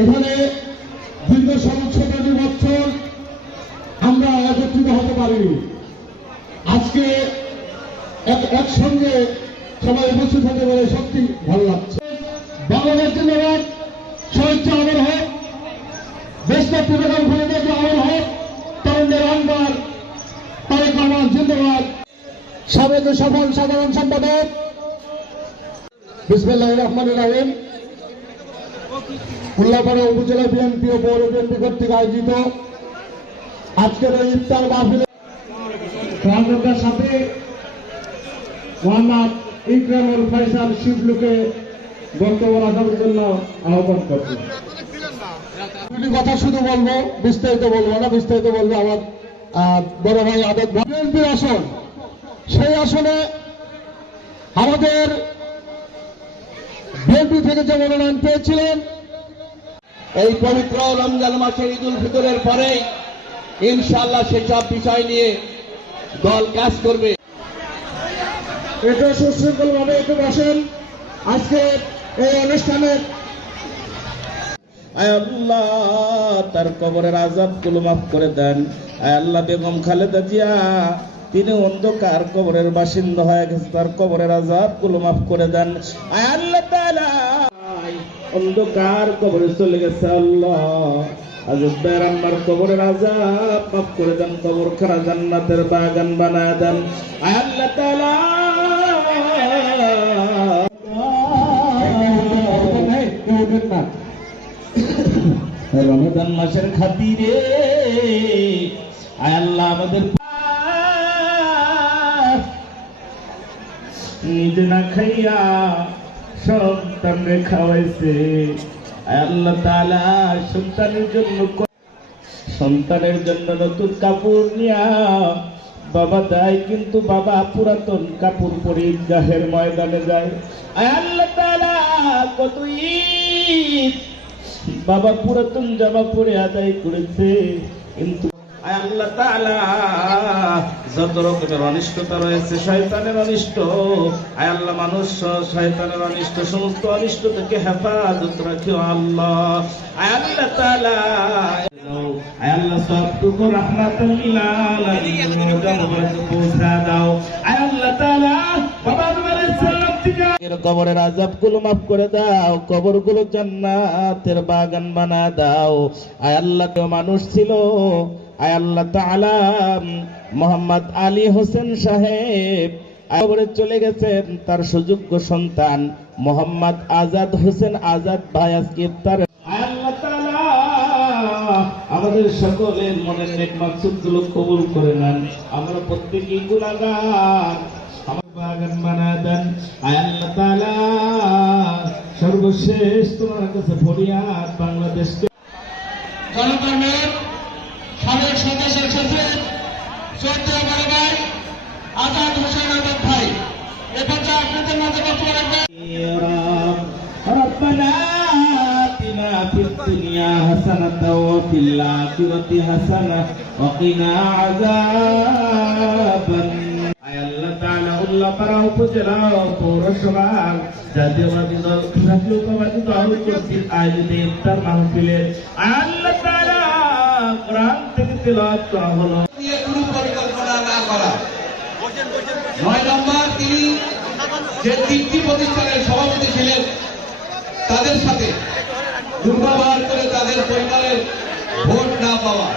এখানে দীর্ঘ 17 বছর আমরা একত্রিত হতে পারিনি। আজকে একসঙ্গে সবাই উপস্থিত হতে পারে সত্যি ভালো লাগছে। বাংলাদেশ জিন্দাবাদ, শহীদ আমর হোক, দেশনেত্রী বেগম খালেদা জিয়া আমর হোক, তরুণদের অঙ্গার তারেক রহমান জিন্দাবাদ। সাবেক সফল সাধারণ সম্পাদক বিসমিল্লাহির রহমানির রহিম, উল্লাপাড়া উপজেলা বিএনপি ও পৌর বিএনপি কর্তৃক আয়োজিত আজকের এই ইফতার মাহফিলে রাজনৈতিক সাথে মোহাম্মদ ইকরামুল ফয়সাল শিবলুকে বক্তব্য রাখার জন্য আহ্বান করছি। দুটি কথা শুধু বলবো, বিস্তারিত বলবো না। বিস্তারিত বলবো আমার বড় ভাই আবেদ ভাই। বিএনপির আসন, সেই আসনে আমাদের বিএনপি থেকে যে মনোনয়ন পেয়েছিলেন, এই পবিত্র রমজান মাসের ঈদুল ফিতরের পরে ইনশাআল্লাহ সেসব বিষয় নিয়ে দল কাজ করবে। এটা সুশৃঙ্খল ভাবে একটু বসেন। আজকে এই অনুষ্ঠানের আয় আল্লাহ তার কবরের আযাবগুলো মাফ করে দেন। আয় আল্লাহ বেগম খালেদা জিয়া তিনি অন্ধকার কবরের বাসিন্দা হয়ে গেছে, তার কবরের আযাবগুলো মাফ করে দেন। আয় আল্লাহ তাআলা অন্ধকার কবরে চলে গেছে, আল্লাহ আজব বেরাম্মার কবরের আযাব মাফ করে দেন, কবর খানা জান্নাতের বাগান বানায় দেন। আয় আল্লাহ তাআলা রমজান মাসের খাতিরে আয় আল্লাহ আমাদের নিজে না খাইয়া সন্তানরে খাওয়াইছে। আয় আল্লাহ তাআলা সন্তানের জন্য নতুন কাপড় নিয়া বাবা দেয়, কিন্তু বাবা পুরাতন কাপড় পরে ঈদগাহের ময়দানে যায়। আয় আল্লাহ তাআলা কত ঈদ বাবা পুরাতন জামা পরে আদায় করেছে, কিন্তু আয় আল্লাহ তাআলা যত রকমের অনিষ্টতা রয়েছে, শয়তানের অনিষ্ট, আয় আল্লাহ মানুষ শয়তানের অনিষ্ট, সমস্ত অনিষ্ট থেকে হেফাজত রাখিও আল্লাহ। আয় আল্লাহ তাআলা আয় আল্লাহ সবটুকু রাহমাতুল লিল আলামিন পৌঁছা দাও। আয় আল্লাহ তাআলা বাবা কবরের আযাবগুলো মাফ করে দাও, কবরগুলো জান্নাতের বাগান বানা দাও। আয় আল্লাহ তো মানুষ ছিল, আয় আল্লাহ তাআলা মোহাম্মদ আলী হোসেন সাহেব কবরে চলে গেছেন, তার সুযোগ্য সন্তান মোহাম্মদ আজাদ হোসেন আজাদ ভাই আজকে ইফতার। আয় আল্লাহ তাআলা আমাদের সকলের মনের নেক মাকসুদগুলো কবুল করে নেন। আমরা প্রত্যেকই গুনাহগার, আমার বাগান বানায় দেন। আয় আল্লাহ তাআলা সর্বশেষ তোমার কাছে ফরিয়াদ, বাংলাদেশকে জনগণের সাবেক সদস্য সচিব শ্রদ্ধেয় বড় ভাই আজাদ হোসেন আজাদ ভাই এ পর্যায়ে আপনাদের মাঝে বক্তব্য রাখবেন। ربنا آتنا في الدنيا حسنة وفي الآخرة حسنة وقنا عذاب النار। আয় আল্লাহ তাআলা উল্লাপাড়া উপজেলা পৌরসভার জাতীয়বাদী দল জাতীয়তাবাদী দল কর্তৃক আয়োজিত ইফতার মাহফিলে আয় আল্লাহ তাআলা কোরআন থেকে তেলাওয়াত করা হলো। কোনো পরিকল্পনা না করা। 9 নম্বর, তিনি যে 3টি প্রতিষ্ঠানের সভাপতি ছিলেন তাদের সাথে দুর্ব্যবহার করে তাদের পরিবারের ভোট না পাওয়া।